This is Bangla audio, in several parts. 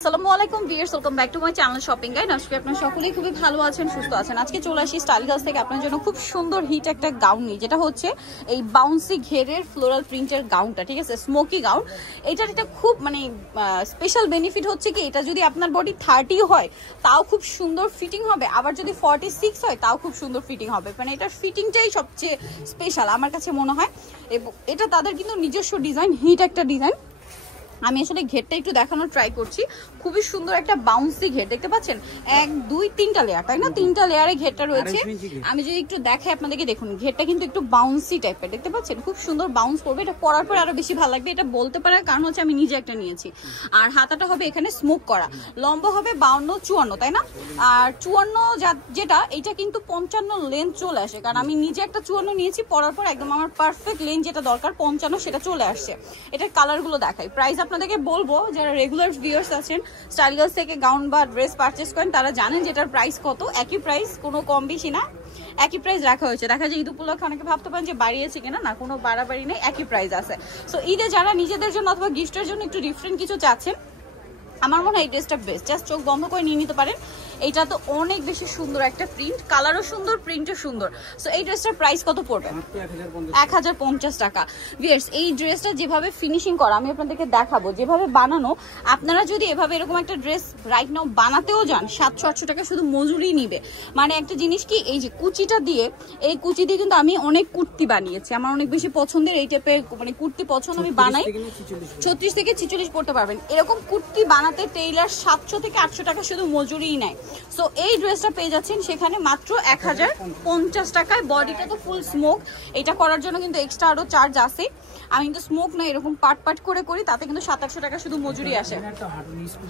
আসসালামু আলাইকুম viewers, welcome back to my channel shopping guide. আজকে আপনারা সকলেই খুবই ভালো আছেন, সুস্থ আছেন। আজকে চলে আসি স্টাইল গার্লস থেকে আপনার জন্য খুব সুন্দর হিট একটা গাউন নিয়ে, যেটা হচ্ছে এই বাউন্সি ঘেরের ফ্লোরাল প্রিন্টের গাউনটা, ঠিক আছে, স্মোকি গাউন। এটার এটা খুব স্পেশাল বেনিফিট হচ্ছে কি, এটা যদি আপনার বডি 30 হয় তাও খুব সুন্দর ফিটিং হবে, আবার যদি 46 হয় তাও খুব সুন্দর ফিটিং হবে। মানে এটার ফিটিংটাই সবচেয়ে স্পেশাল আমার কাছে মনে হয়। এবং এটা তাদের কিন্তু নিজস্ব ডিজাইন, হিট একটা ডিজাইন। আমি আসলে ঘেরটা একটু দেখানোর ট্রাই করছি। খুবই সুন্দর একটা বাউন্সি ঘের দেখতে পাচ্ছেন, 1 2 3টা লেয়ার, তাই না? 3টা লেয়ারে ঘেরটা রয়েছে। আমি যদি একটু দেখাই আপনাদেরকে, দেখুন ঘেরটা কিন্তু একটু বাউন্সি টাইপের, দেখতে পাচ্ছেন খুব সুন্দর বাউন্স করবে। এটা পরার পর আরো বেশি ভালো লাগবে, এটা বলতে পারার কারণ হচ্ছে আমি নিজে একটা নিয়েছি। আর হাতাটা হবে এখানে স্মোক করা, লম্বা হবে 52 54, তাই না? আর 54 যেটা, এটা কিন্তু 55 লেন্থ চলে আসে, কারণ আমি নিজে একটা 54 নিয়েছি, পরার পর একদম আমার পারফেক্ট লেন্থ যেটা দরকার 55 সেটা চলে আসছে। এটার কালারগুলো দেখাই। প্রাইস আপনাদেরকে বলবো, যারা রেগুলার ভিউয়ার্স আছেন স্টাইল গার্লস থেকে গাউন বা ড্রেস পারচেজ করেন তারা জানেন যে এটার প্রাইস কত। একই প্রাইস, কোনো কম বেশি না, একই প্রাইস রাখা হয়েছে। দেখা যায় ঈদ উপলক্ষে অনেকে ভাবতে পারেন যে বাড়িয়েছে কিনা, না, কোনো বাড়াবাড়ি নেই, একই প্রাইস আছে। সো ঈদে যারা নিজেদের জন্য অথবা গিফটের জন্য একটু ডিফারেন্ট কিছু চাচ্ছেন, আমার মনে হয় এই ড্রেসটা বেস্ট। জাস্ট চোখ বন্ধ করে নিয়ে নিতে পারেন। এটা তো অনেক বেশি সুন্দর একটা প্রিন্ট, কালারও সুন্দর, প্রিন্টও সুন্দর। সো এই ড্রেসটার প্রাইস কত পড়বে? 1050 টাকা। ভিউয়ার্স, এই ড্রেসটা যেভাবে ফিনিশিং করা আমি আপনাদেরকে দেখাবো, যেভাবে বানানো, আপনারা যদি এভাবে এরকম একটা ড্রেস রাইট নাও বানাতেও যান 700-800 টাকা শুধু মজুরি নিবে। মানে একটা জিনিস কি, এই যে কুচিটা দিয়ে, এই কুচি দিয়ে কিন্তু আমি অনেক কুর্তি বানিয়েছি, আমার অনেক বেশি পছন্দের এই টাইপের কুর্তি পছন্দ, আমি বানাই। 36 থেকে 46 পড়তে পারবেন। এরকম কুর্তি বানাতে টেইলার 700 থেকে 800 টাকা শুধু মজুরিই নেয়। সো এই ড্রেসটা পেয়ে যাচ্ছেন সেখানে মাত্র 1050 টাকায়। বডিটা তো ফুল স্মোক, এটা করার জন্য কিন্তু এক্সট্রা আরো চার্জ আছে। আমি কিন্তু স্মোক না, এরকম পাট করে করি, তাতে কিন্তু 700-800 টাকা শুধু মজুরি আসে,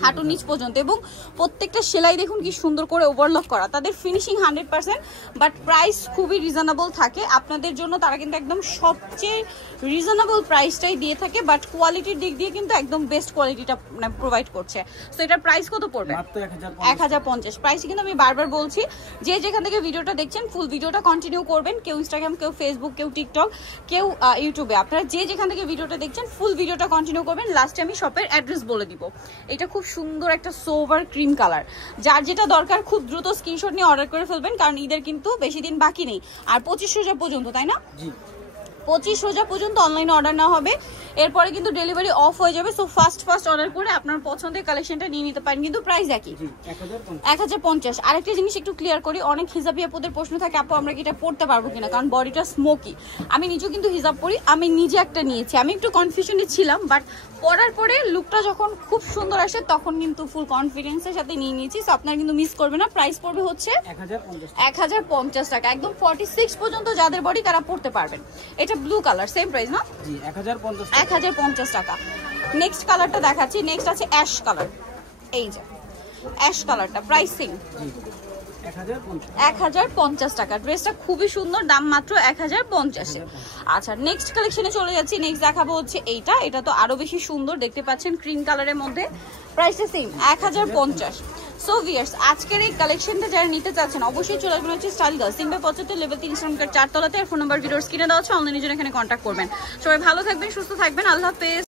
হাঁটুর নিচ পর্যন্ত। এবং প্রত্যেকটা সেলাই দেখুন কি সুন্দর করে ওভারলক করা। তাদের ফিনিশিং 100%, বাট প্রাইস খুবই রিজনেবল থাকে আপনাদের জন্য। তারা কিন্তু একদম সবচেয়ে রিজনেবল প্রাইসটাই দিয়ে থাকে, বাট কোয়ালিটির দিক দিয়ে কিন্তু একদম বেস্ট কোয়ালিটিটা প্রোভাইড করছে। সো এটার প্রাইস কত পড়বে? 1050। প্রাইস কিন্তু আমি বারবার বলছি, যে যেখান থেকে ভিডিওটা দেখছেন ফুল ভিডিওটা কন্টিনিউ করবেন। কেউ ইনস্টাগ্রাম, কেউ ফেসবুক, কেউ টিকটক, কেউ ইউটিউবে, আপনারা যে যেখান থেকে ভিডিওটা দেখছেন ফুল ভিডিওটা কন্টিনিউ করবেন। লাস্টে আমি শপের অ্যাড্রেস বলে দিব। এটা খুব সুন্দর একটা সোভার ক্রিম কালার। যার যেটা দরকার খুব দ্রুত স্ক্রিনশট নিয়ে অর্ডার করে ফেলবেন, কারণ ঈদের কিন্তু বেশি দিন বাকি নেই। আর 25 রোজা পর্যন্ত, তাই না? 25 রোজা পর্যন্ত অনলাইনে অর্ডার না হবে, এরপরে কিন্তু ডেলিভারি অফ হয়ে যাবে। সো ফার্স্ট অর্ডার করে আপনার পছন্দের কালেকশনটা নিয়ে নিতে পারেন, কিন্তু প্রাইস একই 1050। আরেকটা জিনিস একটু ক্লিয়ার করি, অনেক হিজাবি আপুদের প্রশ্ন থাকে, আপু আমরা কি এটা পড়তে পারবো কিনা, কারণ বডিটা স্মোকি। আমি নিজেও কিন্তু হিজাব পরি, আমি নিজে একটা নিয়েছি, আমি একটু কনফিউশনে ছিলাম, বাট পরার পরে লুকটা যখন খুব সুন্দর আসে তখন কিন্তু ফুল কনফিডেন্সের সাথে নিয়ে নিয়েছি। সো আপনারা কিন্তু মিস করবেন না। প্রাইস পড়বে হচ্ছে 1050 টাকা। একদম 46 পর্যন্ত যাদের বডি তারা পড়তে পারবেন। এটা ব্লু কালার, সেম প্রাইস না? 1050 টাকা। নেক্সট কালারটা দেখাচ্ছি। নেক্সট আছে অ্যাশ কালার। এই যে অ্যাশ কালারটা, প্রাইস সেম 1050 টাকা। ড্রেসটা খুবই সুন্দর, দাম মাত্র 1050-এ। আচ্ছা, নেক্সট কালেকশনে চলে যাচ্ছি। নেক্সট দেখাবো হচ্ছে এইটা। এটা তো আরো বেশি সুন্দর, দেখতে পাচ্ছেন ক্রিম কালারের মধ্যে। প্রাইসটা সেম 1050। সো ভিউয়ার্স, আজকের এই কালেকশনটা যারা নিতে চাচ্ছেন অবশ্যই চলে আসবেন হচ্ছে স্টাইল গার্লস, 3/75 লেভেল 3 শ্রমিকের 4 তলাতে। আর ফোন নাম্বার ভিডিওর স্ক্রিনে দেওয়া আছে, অনলাইনে জন্য এখানে কন্ট্যাক্ট করবেন। সবাই ভালো থাকবেন, সুস্থ থাকবেন, আল্লাহ হাফেজ।